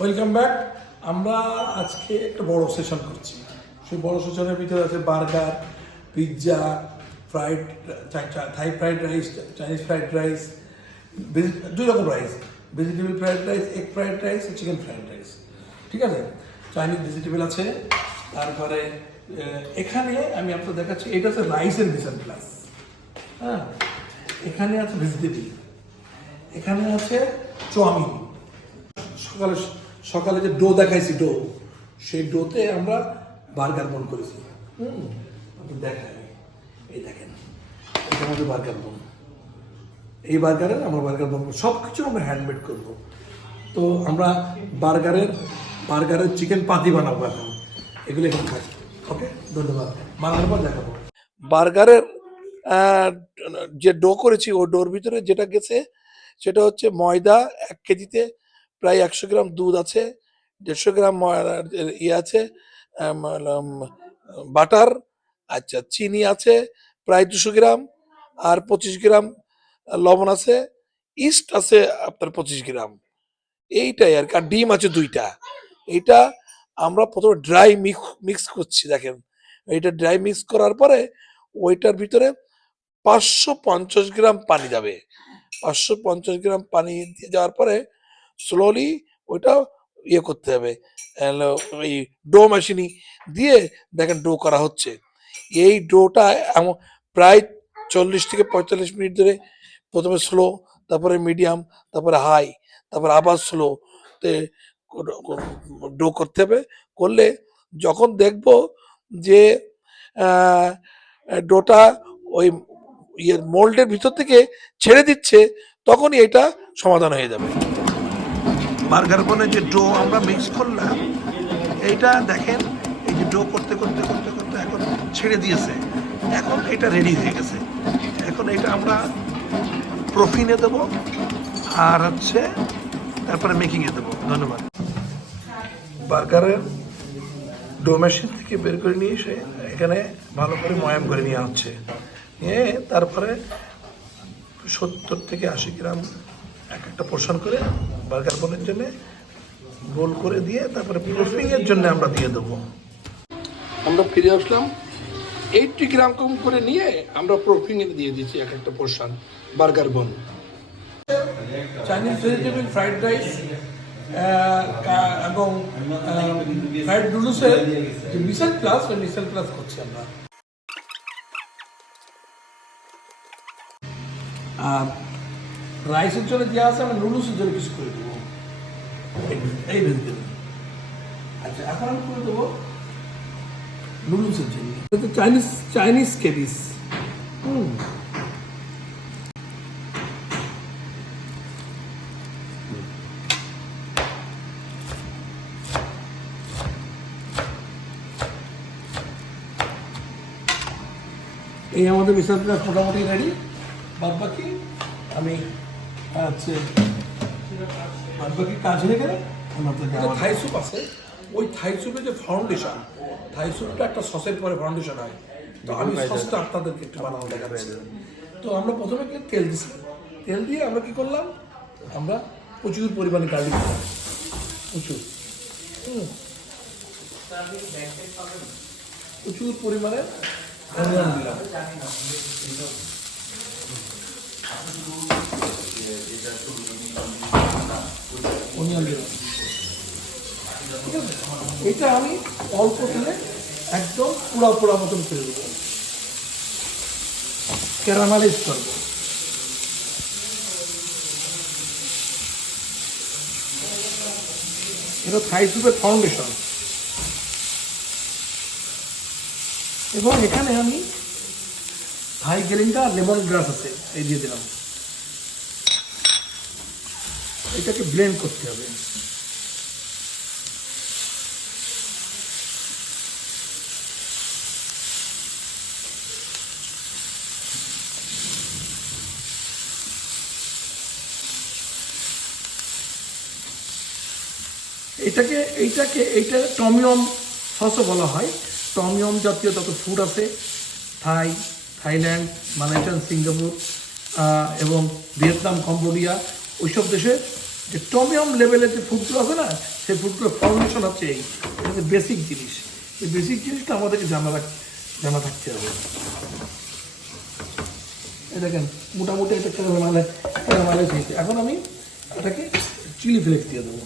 Welcome back. আমরা আজকে একটা বড় সেশন করছি। সেই বড় সেশনের ভিতরে আছে বার্গার, পিৎজা, ফ্রাইড থাই fried rice, Chinese fried rice, দুই রকম rice, vegetable fried rice, egg fried rice, chicken fried rice. ঠিক আছে, চাইনিজ ভেজিটেবল আছে। তারপরে এখানে আমি আপনার দেখাচ্ছি, এটা হচ্ছে রাইসের ভিশন প্লাস। হ্যাঁ, এখানে আছে ভেজিটেবল, এখানে আছে চাউমিন। সকালে সকালে যে ডো দেখাইছি, ডো, সেই ডোতে আমরা বার্গার বন করেছি। দেখাই, এই দেখেন, এটা আমাদের বার্গার বন। এই বার্গারে আমরা বার্গার বন সব কিছু আমরা হ্যান্ডমেড করব। তো আমরা বার্গারের চিকেন পাতি বানাবো এখন, এগুলো এখন খাই। ওকে, ধন্যবাদ। বানানোর পর দেখাবো। বার্গারের যে ডো করেছি, ও ডোর ভিতরে যেটা গেছে সেটা হচ্ছে ময়দা 1 কেজিতে প্রায় 100 গ্রাম দুধ আছে, 150 গ্রাম ইয়ে আছে বাটার, আচ্ছা চিনি আছে প্রায় 200 গ্রাম, আর 25 গ্রাম লবণ আছে, ইস্ট আছে আপনার 25 গ্রাম, এইটাই আর কি। আর ডিম আছে 2টা। এইটা আমরা প্রথমে ড্রাই মিক্স করছি, দেখেন এইটা ড্রাই মিক্স করার পরে ওইটার ভিতরে 550 গ্রাম পানি যাবে। 550 গ্রাম পানি দিয়ে যাওয়ার পরে স্লোলি ওইটা ইয়ে করতে হবে, ওই ডো মেশিনই দিয়ে দেখেন ডো করা হচ্ছে। এই ডোটা প্রায় 40 থেকে 45 মিনিট ধরে প্রথমে স্লো, তারপরে মিডিয়াম, তারপরে হাই, তারপরে আবার স্লো তে ডো করতে হবে। করলে যখন দেখব যে ডোটা ওই ইয়ের মোল্ডের ভিতর থেকে ছেড়ে দিচ্ছে, তখনই এটা সমাধান হয়ে যাবে। বার্গার বনে যে ডো আমরা মিক্স করলাম, এইটা দেখেন, এই যে ডো করতে করতে করতে করতে এখন ছেড়ে দিয়েছে, এখন এটা রেডি হয়ে গেছে। এখন এটা আমরা প্রফিনে দেবো, আর হচ্ছে তারপরে মেকিংয়ে দেবো। ধন্যবাদ। বার্গারের ডো মেশিন থেকে বের করে নিয়ে এসে এখানে ভালো করে ময়াম করে নেওয়া হচ্ছে। নিয়ে তারপরে 70 থেকে 80 গ্রাম একটা পোর্শন করে বার্গার বনের জন্য গোল করে দিয়ে তারপরে প্রুফিংয়ের জন্য আমরা দিয়ে দেবো। আমরা ফিরে আসলাম, 80 গ্রাম কম করে নিয়ে আমরা প্রুফিংয়ে দিয়ে দিচ্ছি একটা পোর্শন বার্গার বন। চাইনিজ ভেজিটেবল ফ্রাইড রাইস এবং ফ্রাইড নুডলসের যে মিসেল প্লাস, ওই মিসেল প্লাস করছি আমরা। আর রাইসের জন্য দেওয়া আছে, আমরা নুডলসের জন্য কিছু করে দেবো, এই ভেজিটেবল। আচ্ছা, এখন আমি করে দেবো নুডলসের জন্য চাইনিজ কেবিস। এই আমাদের মিশন প্লাস মোটামুটি রেডি। বাদ বাকি আমি হচ্ছে বাদ বাকি কাজ হয়ে গেলে থাই স্যুপ আছে, ওই থাই স্যুপের যে ফাউন্ডেশন, থাই স্যুপটা একটা সসের পরে ফাউন্ডেশন হয়। তো আমি সসটা আপনাদেরকে একটু বানানো দেখাচ্ছি। তো আমরা প্রথমে তেল দিচ্ছি, তেল দিয়ে আমরা কি করলাম, আমরা প্রচুর পরিমাণে গার্লিক দিলাম, প্রচুর পরিমাণে অনিয়ন দিলাম, অনিয়ন দিলাম। ঠিক আছে, এটা আমি অল্প তেলে একদম পোড়া পোড়া মতন করে দেবো, ক্যারামেলাইজ করবো। এটা থাই স্যুপের ফাউন্ডেশন। এবং এখানে আমি থাই গ্রিনটা লেমন গ্রাস আছে, এই দিয়ে দিলাম। এটাকে ব্লেন্ড করতে হবে। এইটা টমিয়ম সসও বলা হয়। টমিয়ম জাতীয় যত ফুড আছে, থাইল্যান্ড, মালয়েশিয়া, সিঙ্গাপুর এবং ভিয়েতনাম, কম্বোডিয়া, ওইসব দেশে যে টমিয়াম লেভেলের যে ফুডগুলো আছে না, সেই ফুডগুলোর ফর্মেশন হচ্ছে এই বেসিক জিনিস। এই বেসিক জিনিসটা আমাদেরকে জানা থাকতে হবে। এই দেখেন মোটামুটি এটা ক্যারামেলাইজ হয়েছে। এখন আমি এটাকে চিলি ফ্লেক্স দিয়ে দেবো।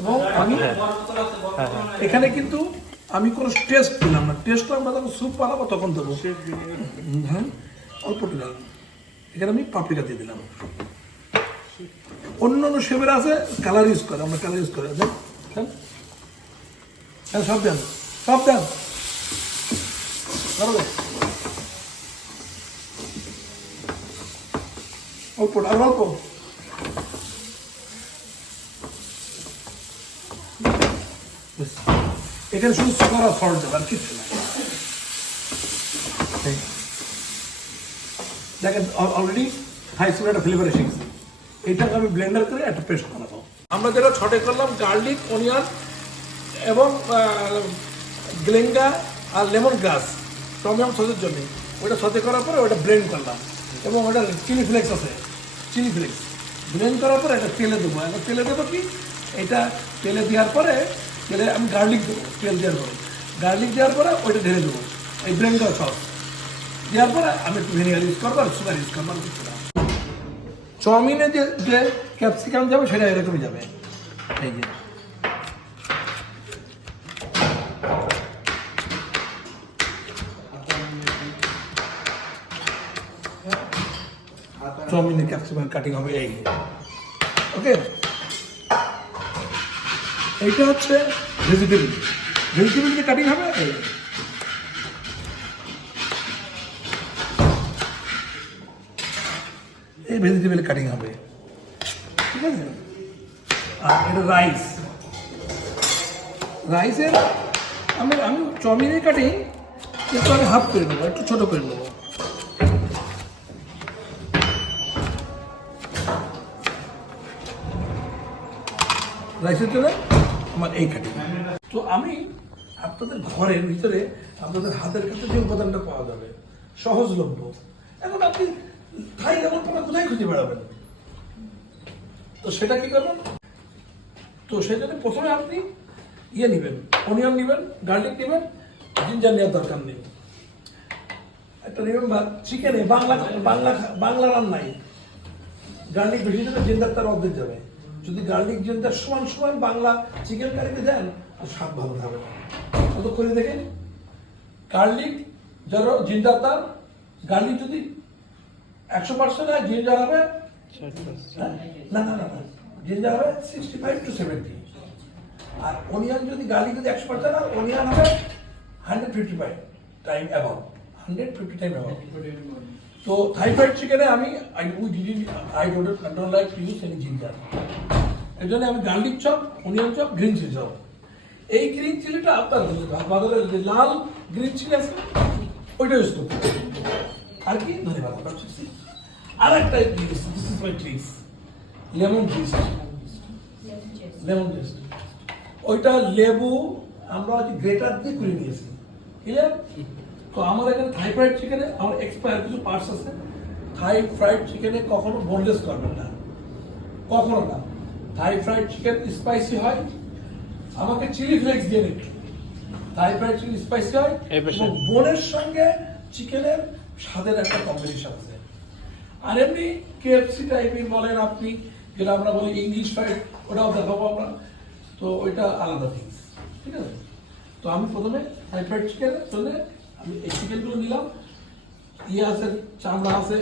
এবং আমি এখানে কিন্তু আমি কোনো টেস্ট দিলাম না, টেস্টটা আমরা যখন স্যুপ বানাবো তখন দেবো। হ্যাঁ, অল্প দিলাম। এখানে আমি পাপরিকা দিয়ে দিলাম। অন্য অন্য শেপের আছে কালার ইউজ করে, আমরা কালার ইউজ করে দেন। হ্যাঁ, সব দেন, সব দেন। অল্প আর অল্প। এখানে শুধু সুগার আর সল্ট দেবে, আর কিচ্ছু না। দেখেন অলরেডি হাই সুগার একটা ফ্লেভার এসে গেছে। এইটাকে আমি ব্লেন্ডার করে একটা পেস্ট বানাবো। আমরা যেটা ছটে করলাম গার্লিক, অনিয়ন এবং গ্লেঙ্গা আর লেমন গ্রাস টমেটো সসের জন্য, ওটা সতে করার পরে ওটা ব্লেন্ড করলাম। এবং ওটা চিলি ফ্লেক্স আছে, চিলি ফ্লেক্স ব্লেন্ড করার পরে এটা তেলে দেবো। এখন তেলে দেবো কি, এটা তেলে দেওয়ার পরে তেলে আমি গার্লিক দেবো। তেল দেওয়ার পরে গার্লিক দেওয়ার পরে ওইটা ঢেলে দেবো এই ব্লেন্ড করা সস দেওয়ার পরে আমি একটু ভিনেগার ইউজ করবো আর সুগার ইউজ করবো। চাউমিনে যে ক্যাপসিকাম যাবে সেটা এরকমই যাবে। এই যে চাউমিনের ক্যাপসিকাম কাটিং হবে এই। ওকে, এইটা হচ্ছে ভেজিটেবল, ভেজিটেবল যে কাটিং হবে এই। এই ভেজিটেবল কাটিং হবে, ঠিক আছে। আর এটা রাইস, রাইসের আমি চাউমিনের কাটিং কিন্তু আমি হাফ করে নেবো, একটু ছোটো করে নেবো। রাইসের জন্য আমার এই কাটিং। তো আমি আপনাদের ঘরের ভিতরে আপনাদের হাতের কাছে যে উপাদানটা পাওয়া যাবে সহজলভ্য, এখন আপনি থাই লেমন পাতা কোথায় খুঁজে বেড়াবেন? তো সেটা কি করবেন? তো সেই জন্য প্রথমে আপনি ইয়ে নেবেন, অনিয়ন নেবেন, গার্লিক নেবেন, জিঞ্জার নেওয়ার দরকার নেই। একটা রিমেম্বার, চিকেনে বাংলা রান্নায় গার্লিক বেশি দেবে, জিঞ্জার তার অর্ধেক যাবে। যদি গার্লিক জিঞ্জার সমান বাংলা চিকেন কারিতে দেন আর স্বাদ ভালো হবে না। কত করে দেখেন, গার্লিক যারা জিঞ্জার তার, গার্লিক যদি 100% হয়, জিঞ্জার হবে না, জিঞ্জার হবে 65 to 70। আর অনিয়ন যদি গার্লিক যদি 100% হয়, অনিয়ন হবে 155 টাইম অ্যাবাভ, 150 টাইম অ্যাবাভ। তো থাই ফ্রাইড চিকেনে আমি I don't like to use any ginger। এর জন্য আমি garlic chop, onion chop, green chili chop. এই গ্রিন চিলিটা আপনার বাজারে যে লাল গ্রিন চিলি আছে ওইটা ইউজ করতে হবে। আর কি ধন্যবাদ। আর একটা this is my tricks, lemon juice. Lemon juice ওইটা লেবু আমরা হচ্ছে গ্রেটার দিয়ে করে নিয়েছি, ক্লিয়ার? তো আমার এখানে থাই ফ্রাইড চিকেনে আমার এক্সপায়ার কিছু পার্টস আছে। থাই ফ্রাইড চিকেনে কখনো বোনলেস করবেন না, কখনো না। থাই ফ্রাইড চিকেন স্পাইসি হয়, আমাকে চিলি ফ্লেক্স দিয়ে নিন। থাই ফ্রাইড চিকেন স্পাইসি হয় এবং বোনের সঙ্গে চিকেনের স্বাদের একটা কম্বিনেশন আছে। আর এমনি KFC টাইপের বলেন আপনি, যেটা আমরা বলি ইংলিশ ফ্রাইড, ওটাও দেখাবো আমরা। তো ওইটা আলাদা থিংস, ঠিক আছে। তো আমি প্রথমে থাই ফ্রাইড চিকেনের জন্য আমি এই চিকেনগুলো নিলাম। ইয়ে আছে, চামড়া আছে,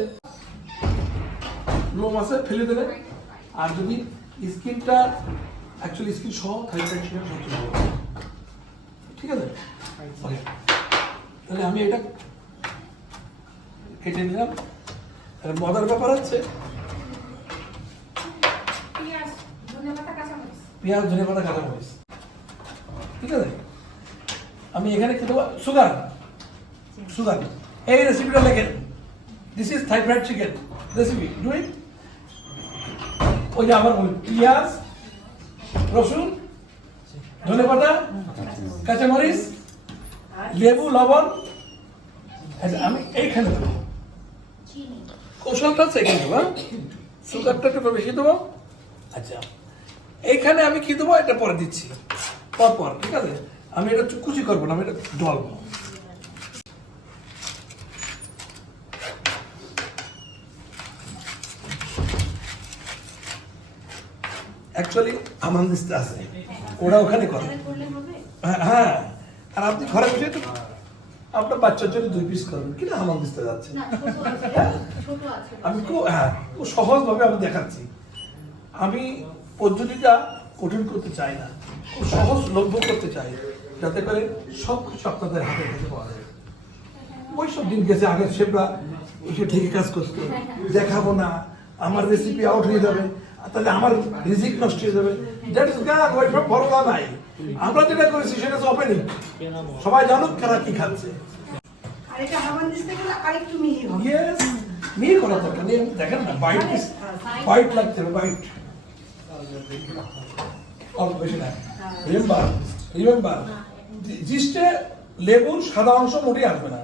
লোম আছে, ফেলে দেবে। আর যদি স্কিনটা অ্যাকচুয়ালি স্কিন সহ থাই ফ্রাইড চিকেন সবচেয়ে ভালো, ঠিক আছে। তাহলে আমি এটা কেটে নিলাম। মজার ব্যাপার হচ্ছে পেঁয়াজ, ধনেপাতা, কাঁচামরিচ, ঠিক আছে। আমি এখানে কি দেবো? সুগার। এই রেসিপিটা লেখেন, this is Thai fried chicken recipe, do it. ওই যে আবার বলি, পেঁয়াজ, রসুন, ধনেপাতা, কাঁচামরিচ, লেবু, লবণ, আচ্ছা আমি এইখানে দেবো, কৌশলটা হচ্ছে এখানে দেবো, সুগারটা একটু বেশি দেবো। আচ্ছা এইখানে আমি কি দেবো এটা পরে দিচ্ছি, পর ঠিক আছে। আমি এটা কুচি করবো না, আমি এটা ডলবো। অ্যাকচুয়ালি আমার লিস্টে আছে, ওরা ওখানে করে। হ্যাঁ, আর আপনি ঘরে বসে একটু আপনার বাচ্চার জন্য 2 পিস করবেন কিনা, আমার লিস্টে যাচ্ছে। আমি খুব খুব সহজভাবে আমি দেখাচ্ছি। আমি পদ্ধতিটা কঠিন করতে চাই না, খুব সহজলভ্য করতে চাই, যাতে করে সব কিছু আপনাদের হাতে কাছে পাওয়া যায়। ওই সব দিন গেছে, আগের শেফরা এসে ঠিকই কাজ করতো, দেখাবো না, আমার রেসিপি আউট হয়ে যাবে, তাহলে আমার রিজিক নষ্ট হয়ে যাবে। দ্যাট ইজ গান, ওই সব ভরসা নাই। আমরা যেটা করেছি সেটা হচ্ছে ওপেনিং, সবাই জানুক কারা কি খাচ্ছে। আর এটা হামানদিস্তে গেলে আরেকটু মিহি হবে। ইয়েস, মিহি করা দরকার নেই। দেখেন না, বাইট লাগতে হবে, বাইট অল্প বেশি না। রিমেম্বার জিস্টে লেবুর সাদা অংশ মোটেই আসবে না,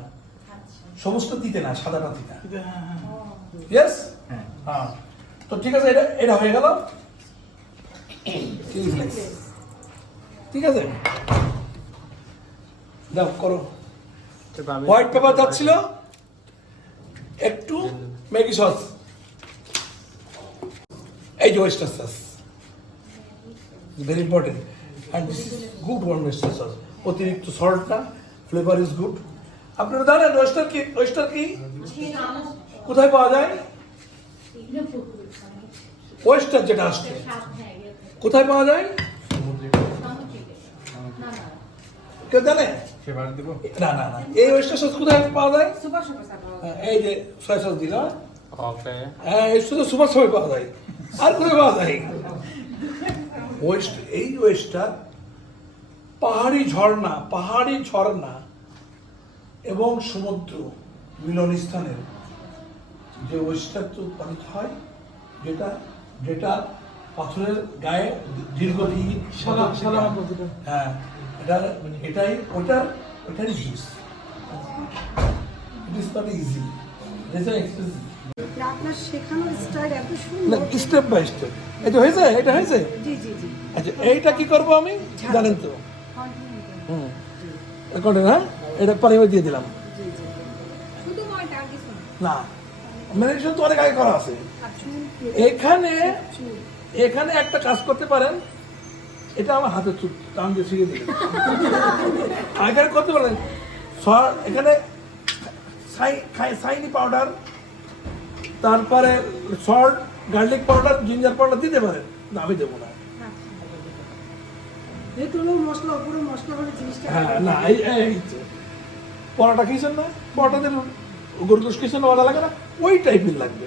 সমস্ত দিতে না, সাদাটা দিতে। ইয়েস, হ্যাঁ। তো ঠিক আছে, এটা হয়ে গেল। ঠিক আছে, দাও করো। হোয়াইট পেপার যাচ্ছিল, একটু ম্যাগি সস, এই যে oyster sauce, very important, and this is good one oyster sauce. অতিরিক্ত সল্ট না, ফ্লেভার ইজ গুড। আপনারা জানেন ওয়েস্টার কি কোথায় পাওয়া যায়? ওয়েস্টার যেটা আসছে কোথায় পাওয়া যায় কেউ জানে? না না না, এই ওয়েস্টার সস কোথায় পাওয়া যায়? এই যে সয়া সস দিলাম, হ্যাঁ এই শুধু সুপার সবাই পাওয়া যায়, আর কোথায় পাওয়া যায়? এই ওয়েস্টার পাহাড়ি ঝর্ণা এবং সমুদ্র মিলনস্থানের যে ওয়েস্টার উৎপাদিত হয়, যেটা পাথরের গায়ে দীর্ঘদিন, হ্যাঁ ওটারই জুস। It is not easy, it is expensive. আপনার শেখানোর স্টাইল এত সুন্দর, স্টেপ বাই স্টেপ। এটা হয়েছে, এটা হয়েছে। জি জি জি। আচ্ছা এইটা কি করবো আমি জানেন তো? হ্যাঁ, এটা পানি দিয়ে দিলাম। না, ম্যারিনেশন তো অনেক আগে করা আছে। এখানে একটা কাজ করতে পারেন, এটা আমার হাতে চুপ টান দিয়ে শিখে দিলেন। এখানে করতে পারেন, এখানে সাইনি পাউডার, তারপরে salt, garlic powder, ginger powder দিতে পারেন, আমি দেবো না। হ্যাঁ না, এই পরোটা খেয়েছেন না, পরোটা দিন গরু গোশ খেয়েছেন না, ভালো লাগে না, ওই টাইপের লাগবে।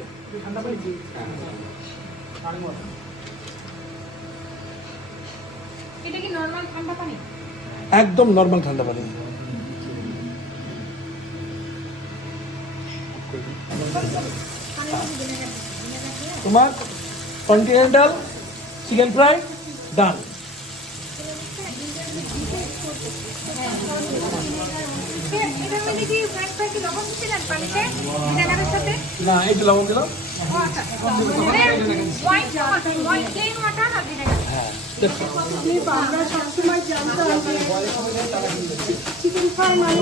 একদম নর্মাল ঠান্ডা পানি। তোমার কন্টিনেন্টাল চিকেন ফ্রাই ডান। না এই যে লবণ দিলাম, আমরা সবসময় জানতাম চিকেন ফ্রাই মানে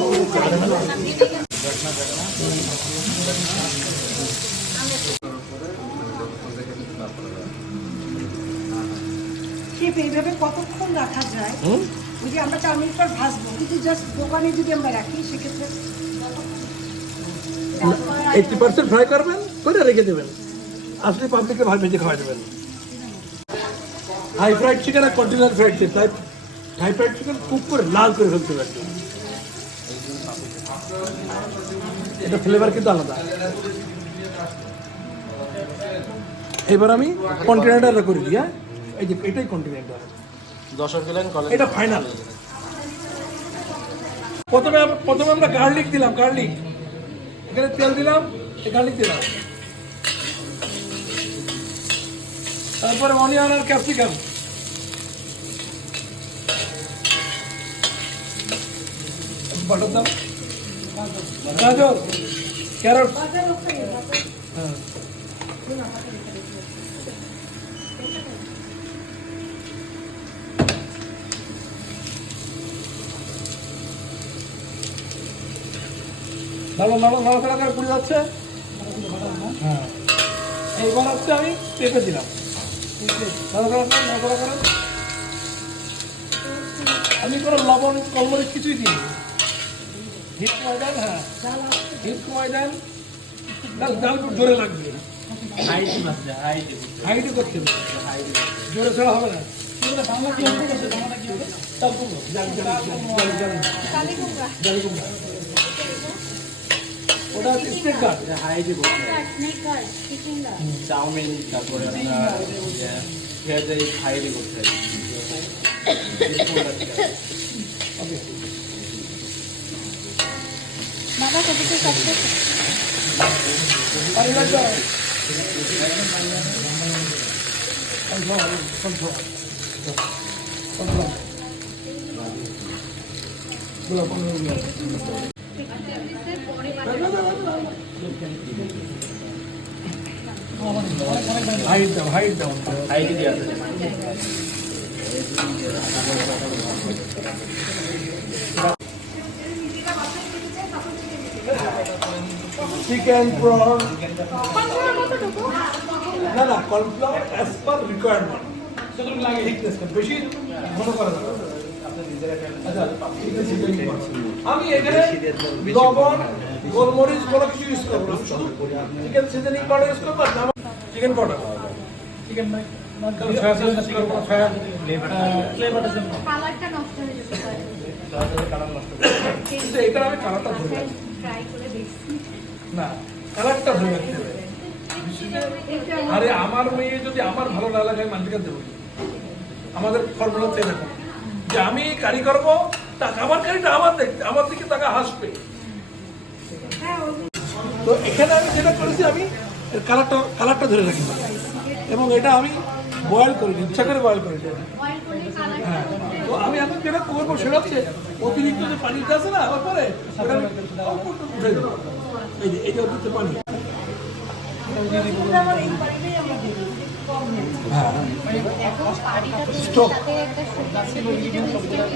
এইভাবে কতক্ষণ রাখা যায়? ওই যে আমরা 4 মিনিট পর ভাজবো, কিন্তু জাস্ট দোকানে যদি আমরা রাখি সেক্ষেত্রে 80% ফ্রাই করবেন, করে রেখে দেবেন, আসলে পাবলিককে ভেজে খাওয়া দেবেন। হাই ফ্রাইড চিকেন আর continental fried chicken, high fried chicken cook করে লাল করে ফেলতে পারবেন, এটা ফ্লেভার কিন্তু আলাদা। এবার আমি কন্টিনেন্টালটা করে দিই। হ্যাঁ, এই যে এটাই কন্টিনেন্টাল, এটা ফাইনাল। প্রথমে আমরা গার্লিক দিলাম, এখানে তেল দিলাম, গার্লিক দিলাম, তারপরে অনিয়ন আর ক্যাপসিকাম, বাটার দাম, গাজর, ক্যারট, বাজার ওখানে বাজার হ্যাঁ না বাজার এখানে নাড়াচাড়া করে পুড়ে যাচ্ছে। হ্যাঁ এইবার হচ্ছে আমি পেঁপে দিলাম। নাড়াচাড়া করেন। আমি কোনো লবণ কলমরিচ কিছুই দিই হিট ময়দান। হ্যাঁ হিট ময়দান ডাল খুব জোরে লাগবে, হাইটে করতে হবে, জোরে ছাড়া হবে না। বাংলা কি হবে? বাংলা কি হবে? জালি কুমড়া ওটা স্নেক গার্ড। চাউমিন, তারপরে পেঁয়াজে হাইডি করতে হয়। বাবা কত কি করতে পানি লাগবে। হাইট দাও, হাইট দাও, হাইডি দিয়ে আছে। চিকেন প্রন না না কর্নফ্লাওয়ার অ্যাজ পার রিকোয়ারমেন্ট সেগুলো লাগে ঠিকনেস বেশি ঘন করা যাবে। আচ্ছা ঠিক আছে, আমি এখানে লবণ গোলমরিচ কোনো কিছু ইউজ করবো না, শুধু চিকেন সিজনিং পাউডার ইউজ করবো। চিকেন পাউডার চিকেন ফ্লেভারটার জন্য কালারটা নষ্ট হয়ে যেতে পারে কিন্তু এটা আমি কালারটা ধরে রাখি ট্রাই করে দেখছি না, কালারটা ধরে রাখতে হবে। আরে আমার মেয়ে যদি আমার ভালো না লাগে আমি মানতে দেবো। আমাদের ফর্মুলা হচ্ছে এরকম যে আমি কারি করবো, আমার কারিটা আমার দেখতে, আমার দিকে তাকে হাসবে। তো এখানে আমি যেটা করেছি, আমি এর কালারটা ধরে রাখি এবং এটা আমি বয়েল করি, ইচ্ছা করে বয়েল করি। অয়েল করলে হ্যাঁ, কালারটা তো আমি এখন যেটা করবো সেটা হচ্ছে অতিরিক্ত যে পানিটা আছে না আমার পরে ওটা আমি অল্প একটু উঠে দেবো। এই যে এটা হচ্ছে পানি। হ্যাঁ এখন পানিটা দিয়ে স্টক সাথে একটা শুকনো ভেজিটেবল কোথায়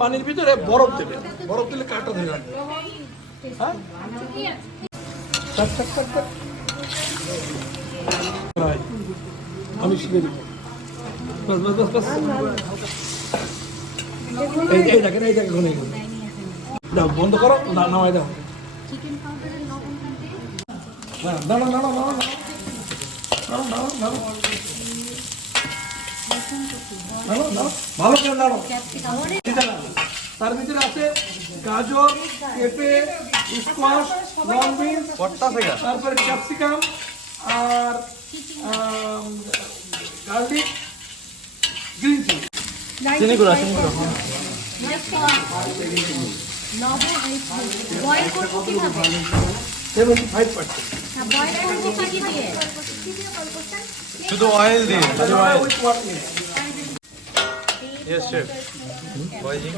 পানির ভিতরে বরফ দেবে, বরফ দিলে কাঠটা ধরে রাখবে। হ্যাঁ টাক, টাক, টাক, টাক। রাই, আমি শিখে দিব। বাস বাস বাস বাস। এই দেখেন ঘনে ঘনে দাও, বন্ধ করো, নামাই দাও। চিকেন পাউডারের লবণটা দিয়ে হ্যাঁ দাঁড়াও দাঁড়াও দাঁড়াও দাঁড়াও দাঁড়াও দাঁড়াও দাঁড়াও দাঁড়াও ভালো করে দাঁড়াও। তার ভিতরে আছে গাজর, পেঁপে, স্কোয়াশ, লং বিনস, তারপরে ক্যাপসিকাম আর গার্লিক, গ্রিন চিলি। বয়েল করবো কিভাবে 75%। বয়েল করবো কি দিয়ে শুধু অয়েল দিয়ে। With what means? Yes chef. Boiling.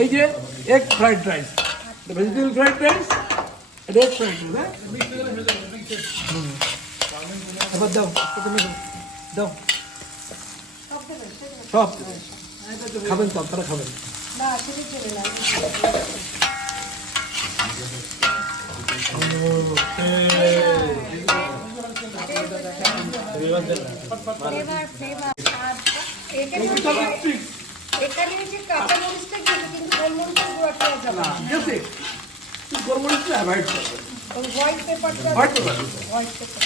এই যে egg fried rice, vegetable fried rice, এটা এগ ফ্রাইড রাইস। এবার দাও, দাও সব খাবেন তো আপনারা খাবেন। এখানে যে কাঁচা মরিচটা গেছে কিন্তু গোলমরিচের গুঁড়াটা যাবে না। গেছে গোলমরিচটা অ্যাভয়েড করবেন, হোয়াইট পেপারটা অ্যাভয়েড করবেন, হোয়াইট পেপার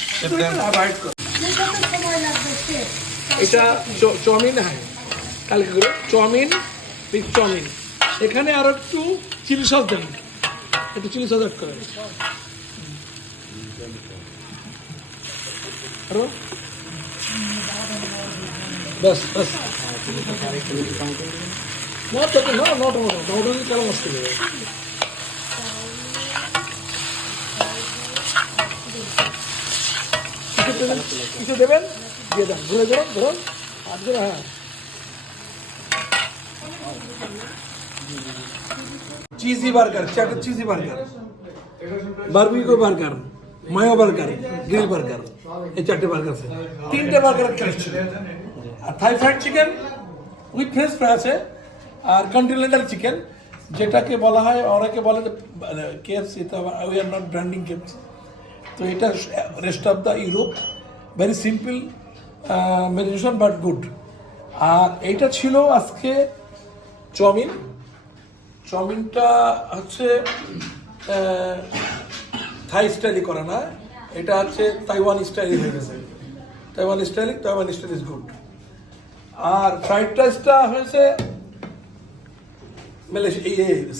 অ্যাভয়েড করবেন। কত সময় লাগবে শেফ? এটা চাউমিন, হ্যাঁ কালকে করে চাউমিন, বিগ চাউমিন। এখানে আরো একটু চিলি সস দেন, একটু চিলি সস অ্যাড করেন। আরো বাস বাস না তো না টমেটো দিয়ে কালো মস্ত দেবে। কিছু দেবেন, দিয়ে দেন, ঘুরে ধরুন ধরুন হাত ধরে, হ্যাঁ। চিজি বার্গার, চারটে cheesy burger, barbecue burger, mayo burger, grill burger, এই 4টে বার্গার আছে। 3টে বার্গার ছিল, আর Thai fried chicken with French fry আছে, আর কন্টিনেন্টাল চিকেন, যেটাকে বলা হয়, অনেকে বলে যে কেএফসি, তো we are not branding KFC. তো এটা rest of the Europe, very simple marination but good. আর এইটা ছিল আজকে চাউমিন। চাউমিনটা হচ্ছে থাই স্টাইলে করা না, এটা হচ্ছে তাইওয়ান স্টাইলে হয়ে গেছে। Taiwan style is good. আর ফ্রাইড রাইসটা হয়েছে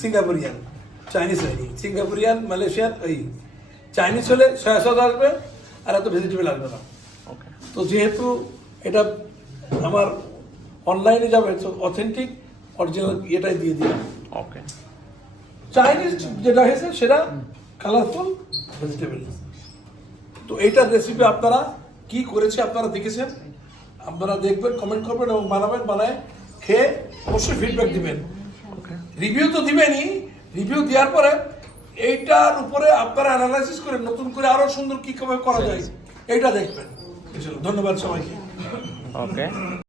সিঙ্গাপুরিয়ান, চাইনিজ হয়নি, সিঙ্গাপুরিয়ান, মালয়েশিয়ান। ওই চাইনিজ হলে সয়া সস আসবে আর এত ভেজিটেবল আসবে না। তো যেহেতু এটা আমার অনলাইনে যাবে, তো অথেন্টিক অরিজিনাল এটাই দিয়ে দিলাম। ওকে, চাইনিজ যেটা হয়েছে সেটা কালারফুল ভেজিটেবল। তো এইটার রেসিপি আপনারা কি করেছে আপনারা দেখেছেন, আপনারা দেখবেন, কমেন্ট করবেন এবং বানাবেন, বানায় খেয়ে অবশ্যই ফিডব্যাক দিবেন। রিভিউ তো দিবেনই, রিভিউ দেওয়ার পরে এইটার উপরে আপনারা অ্যানালাইসিস করে নতুন করে আরো সুন্দর কি কিভাবে করা যায় এইটা দেখবেন। ধন্যবাদ সবাইকে। ওকে।